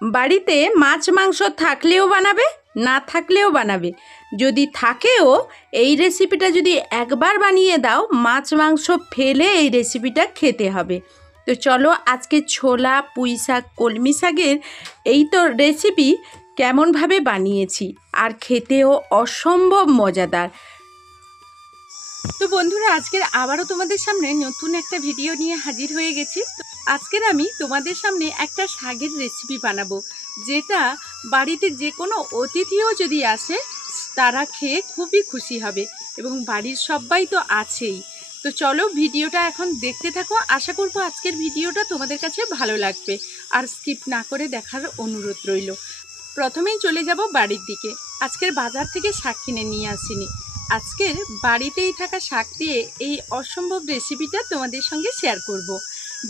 বাড়িতে মাছ মাংস থাকলেও বানাবে, না থাকলেও বানাবে। যদি থাকেও এই রেসিপিটা যদি একবার বানিয়ে দাও, মাছ মাংস ফেলে এই রেসিপিটা খেতে হবে। তো চলো আজকে ছোলা, পুঁই শাক, কলমি শাকের এই তো রেসিপি কেমনভাবে বানিয়েছি, আর খেতেও অসম্ভব মজাদার। তো বন্ধুরা, আজকের আবারও তোমাদের সামনে নতুন একটা ভিডিও নিয়ে হাজির হয়ে গেছি। আজকের আমি তোমাদের সামনে একটা শাকের রেসিপি বানাবো, যেটা বাড়িতে যে কোনো অতিথিও যদি আসে তারা খেয়ে খুবই খুশি হবে, এবং বাড়ির সবাই তো আছেই। তো চলো ভিডিওটা এখন দেখতে থাকো। আশা করবো আজকের ভিডিওটা তোমাদের কাছে ভালো লাগবে, আর স্কিপ না করে দেখার অনুরোধ রইল। প্রথমেই চলে যাব বাড়ির দিকে। আজকের বাজার থেকে শাক কিনে নিয়ে আসিনি, আজকের বাড়িতেই থাকা শাক দিয়ে এই অসম্ভব রেসিপিটা তোমাদের সঙ্গে শেয়ার করব,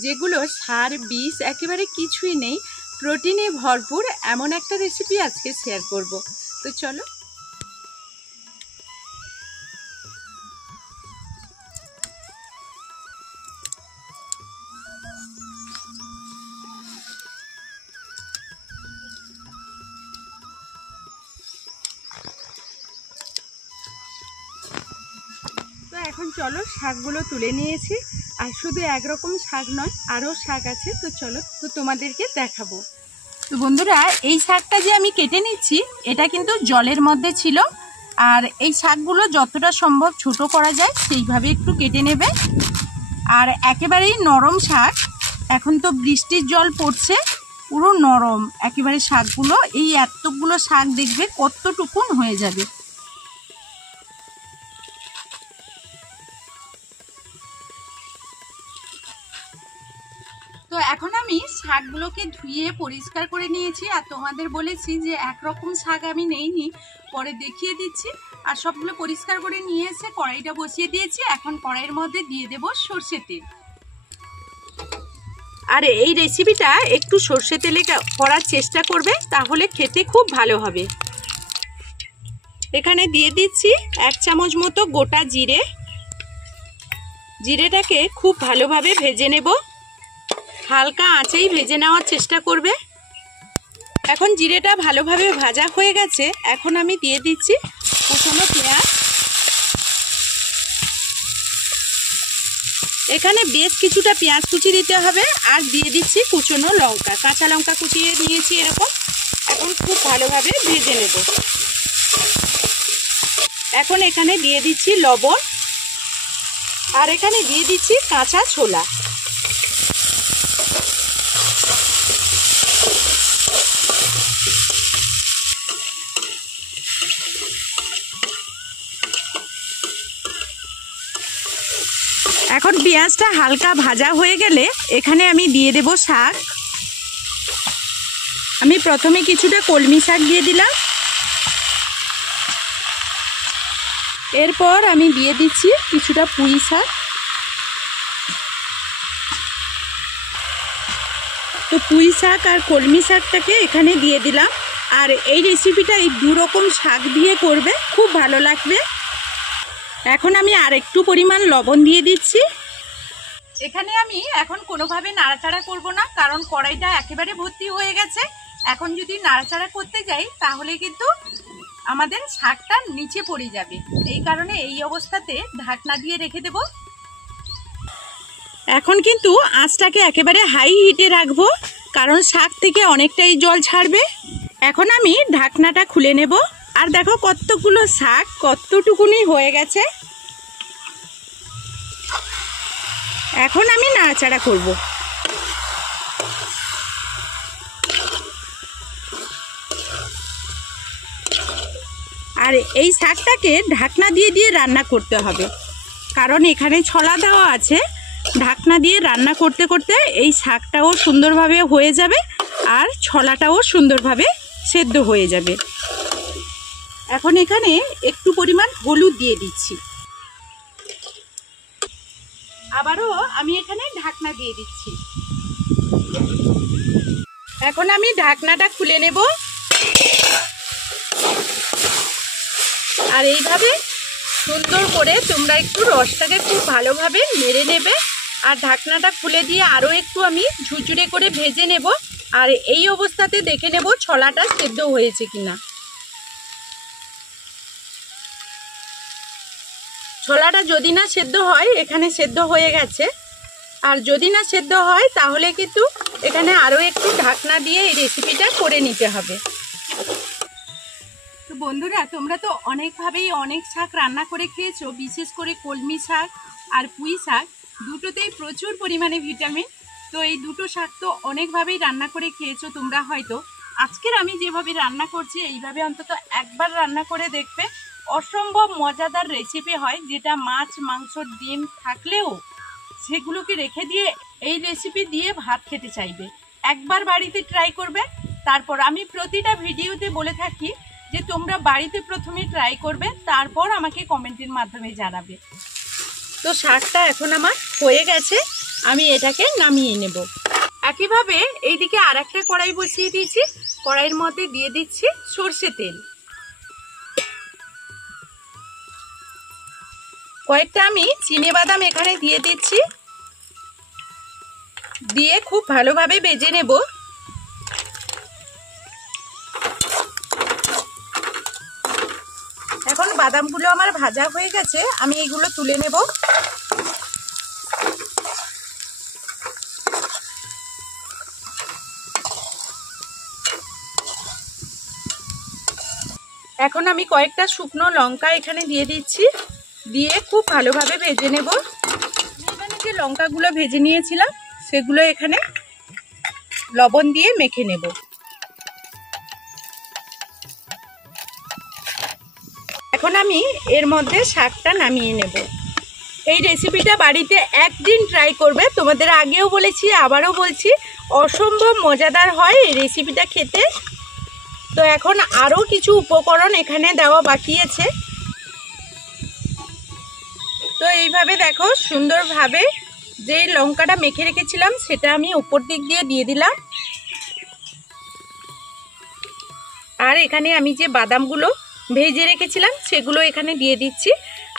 যেগুলো সার বিষ একেবারে কিছুই নেই, প্রোটিনে ভরপুর এমন একটা রেসিপি আজকে শেয়ার করব। তো চলো। তো এখন চলো শাকগুলো তুলে নিয়েছি, আর শুধু একরকম শাক নয়, আরও শাক আছে। তো চলো তো তোমাদেরকে দেখাবো। তো বন্ধুরা, এই শাকটা যে আমি কেটে নিচ্ছি, এটা কিন্তু জলের মধ্যে ছিল, আর এই শাকগুলো যতটা সম্ভব ছোট করা যায় সেইভাবে একটু কেটে নেবে। আর একেবারেই নরম শাক, এখন তো বৃষ্টির জল পড়ছে, পুরো নরম একেবারে শাকগুলো। এই এতগুলো শাক দেখবে কতটুকুন হয়ে যাবে। তো এখন আমি শাকগুলোকে ধুয়ে পরিষ্কার করে নিয়েছি, আর তোমাদের বলেছি যে একরকম শাক আমি নেইনি, পরে দেখিয়ে দিচ্ছি। আর সবগুলো পরিষ্কার করে নিয়ে এসে কড়াইটা বসিয়ে দিয়েছি। এখন কড়াইয়ের মধ্যে দিয়ে দেব সর্ষে তেল। আর এই রেসিপিটা একটু সর্ষে তেলে করার চেষ্টা করবে, তাহলে খেতে খুব ভালো হবে। এখানে দিয়ে দিচ্ছি 1 চামচ মতো গোটা জিরে। জিরেটাকে খুব ভালোভাবে ভেজে নেব, হালকা আঁচেই ভেজে নেওয়ার চেষ্টা করবে। এখন জিরেটা ভালোভাবে ভাজা হয়ে গেছে, এখন আমি দিয়ে দিচ্ছি কুচনো পেঁয়াজ। এখানে বেশ কিছুটা পেঁয়াজ কুচি দিতে হবে, আর দিয়ে দিচ্ছি কুচনো লঙ্কা, কাঁচা লঙ্কা কুচিয়ে নিয়েছি এরকম। এখন খুব ভালোভাবে ভেজে নেব। এখন এখানে দিয়ে দিচ্ছি লবণ, আর এখানে দিয়ে দিচ্ছি কাঁচা ছোলা। এখন পেঁয়াজটা হালকা ভাজা হয়ে গেলে এখানে আমি দিয়ে দেব শাক। আমি প্রথমে কিছুটা কলমি শাক দিয়ে দিলাম, এরপর আমি দিয়ে দিচ্ছি কিছুটা পুঁই শাক। তো পুঁই শাক আর কলমি শাকটাকে এখানে দিয়ে দিলাম। আর এই রেসিপিটা এই 2 রকম শাক দিয়ে করবে, খুব ভালো লাগবে। এখন আমি আর একটু পরিমাণ লবণ দিয়ে দিচ্ছি। এখানে আমি এখন কোনোভাবে নাড়াচাড়া করব না, কারণ কড়াইটা একেবারে ভর্তি হয়ে গেছে। এখন যদি নাড়াচাড়া করতে যাই তাহলে কিন্তু আমাদের শাকটা নিচে পড়ে যাবে, এই কারণে এই অবস্থাতে ঢাকনা দিয়ে রেখে দেব। এখন কিন্তু আঁচটাকে একেবারে হাই হিটে রাখবো, কারণ শাক থেকে অনেকটাই জল ছাড়বে। এখন আমি ঢাকনাটা খুলে নেব, আর দেখো কতগুলো শাক কতটুকুনি হয়ে গেছে। এখন আমি নাড়াচাড়া করব। আর এই শাকটাকে ঢাকনা দিয়ে দিয়ে রান্না করতে হবে, কারণ এখানে ছলা দেওয়া আছে। ঢাকনা দিয়ে রান্না করতে করতে এই শাকটাও সুন্দরভাবে হয়ে যাবে, আর ছলাটাও সুন্দরভাবে সেদ্ধ হয়ে যাবে। এখন এখানে একটু পরিমাণ হলুদ দিয়ে দিচ্ছি, আবারও আমি এখানে ঢাকনা দিয়ে দিচ্ছি। এখন আমি ঢাকনাটা খুলে নেব, আর এইভাবে সুন্দর করে তোমরা একটু রসটাকে খুব ভালোভাবে নেড়ে নেবে, আর ঢাকনাটা খুলে দিয়ে আরও একটু আমি ঝুরঝুরে করে ভেজে নেব। আর এই অবস্থাতে দেখে নেব ছোলাটা সেদ্ধ হয়েছে কিনা। ছোলাটা যদি না সেদ্ধ হয়, এখানে সেদ্ধ হয়ে গেছে। আর যদি না সেদ্ধ হয় তাহলে কিন্তু এখানে আরও একটু ঢাকনা দিয়ে এই রেসিপিটা করে নিতে হবে। তো বন্ধুরা, তোমরা তো অনেকভাবেই অনেক শাক রান্না করে খেয়েছো, বিশেষ করে কলমি শাক আর পুঁই শাক, দুটোতেই প্রচুর পরিমাণে ভিটামিন। তো এই দুটো শাক তো অনেকভাবেই রান্না করে খেয়েছো তোমরা হয়তো। আজকের আমি যেভাবে রান্না করছি এইভাবে অন্তত একবার রান্না করে দেখবে। অসম্ভব মজাদার রেসিপি হয়, যেটা মাছ, মাংস, ডিম থাকলেও সেগুলোকে রেখে দিয়ে এই রেসিপি দিয়ে ভাত খেতে চাইবে। একবার বাড়িতে ট্রাই করবে। তারপর আমি প্রতিটা ভিডিওতে বলে থাকি যে তোমরা বাড়িতে প্রথমে ট্রাই করবে, তারপর আমাকে কমেন্টের মাধ্যমে জানাবে। তো শাকটা এখন আমার হয়ে গেছে, আমি এটাকে নামিয়ে নেব। একইভাবে এইদিকে আর একটা কড়াই বসিয়ে দিয়েছি। কড়াইয়ের মধ্যে দিয়ে দিচ্ছি সর্ষে তেল। কয়েকটা আমি চিনেবাদাম এখানে দিয়ে দিচ্ছি, দিয়ে খুব ভালোভাবে ভেজে নেব। এখন বাদামগুলো আমার ভাজা হয়ে গেছে, আমি এইগুলো তুলে নেব। এখন আমি কয়েকটা শুকনো লঙ্কা এখানে দিয়ে দিচ্ছি, দিয়ে খুব ভালোভাবে ভেজে নেব। এখানে যে লঙ্কাগুলো ভেজে নিয়েছিলাম সেগুলো এখানে লবণ দিয়ে মেখে নেব। এখন আমি এর মধ্যে শাকটা নামিয়ে নেব। এই রেসিপিটা বাড়িতে একদিন ট্রাই করবে। তোমাদের আগেও বলেছি, আবারও বলছি, অসম্ভব মজাদার হয় এই রেসিপিটা খেতে। তো এখন আরও কিছু উপকরণ এখানে দেওয়া বাকি আছে। তো এইভাবে দেখো সুন্দরভাবে যে লঙ্কাটা মেখে রেখেছিলাম সেটা আমি উপর দিক দিয়ে দিলাম। আর এখানে আমি যে বাদামগুলো ভেজে রেখেছিলাম সেগুলো এখানে দিয়ে দিচ্ছি।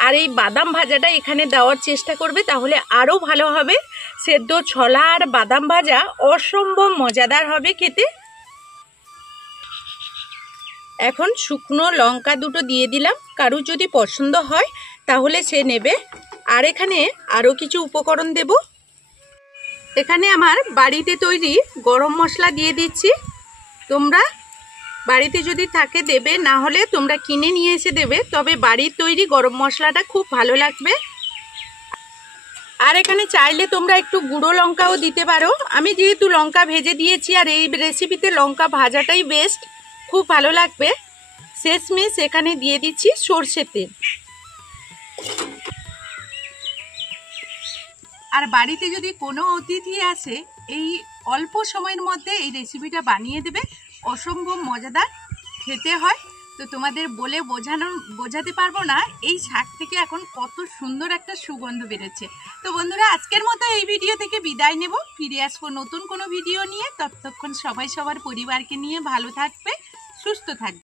আর এই বাদাম ভাজাটা এখানে দেওয়ার চেষ্টা করবে, তাহলে আরও ভালো হবে। সেদ্ধ ছোলা আর বাদাম ভাজা অসম্ভব মজাদার হবে খেতে। এখন শুকনো লঙ্কা দুটো দিয়ে দিলাম, কারো যদি পছন্দ হয় তাহলে সে নেবে। আর এখানে আরও কিছু উপকরণ দেব। এখানে আমার বাড়িতে তৈরি গরম মশলা দিয়ে দিচ্ছি। তোমরা বাড়িতে যদি থাকে দেবে, না হলে তোমরা কিনে নিয়ে এসে দেবে। তবে বাড়ির তৈরি গরম মশলাটা খুব ভালো লাগবে। আর এখানে চাইলে তোমরা একটু গুঁড়ো লঙ্কাও দিতে পারো। আমি যেহেতু লঙ্কা ভেজে দিয়েছি আর এই রেসিপিতে লঙ্কা ভাজাটাই বেস্ট, খুব ভালো লাগবে। শেষমেশ এখানে দিয়ে দিচ্ছি সর্ষে তেল। আর বাড়িতে যদি কোনো অতিথি আসে, এই অল্প সময়ের মধ্যে এই রেসিপিটা বানিয়ে দেবে। অসম্ভব মজাদার খেতে হয়। তো তোমাদের বলে বোঝাতে পারবো না এই শাক থেকে এখন কত সুন্দর একটা সুগন্ধ বেরোচ্ছে। তো বন্ধুরা, আজকের মতো এই ভিডিও থেকে বিদায় নেব। ফিরে আসবো নতুন কোনো ভিডিও নিয়ে। ততক্ষণ সবাই সবার পরিবারকে নিয়ে ভালো থাকবে, সুস্থ থাকবে।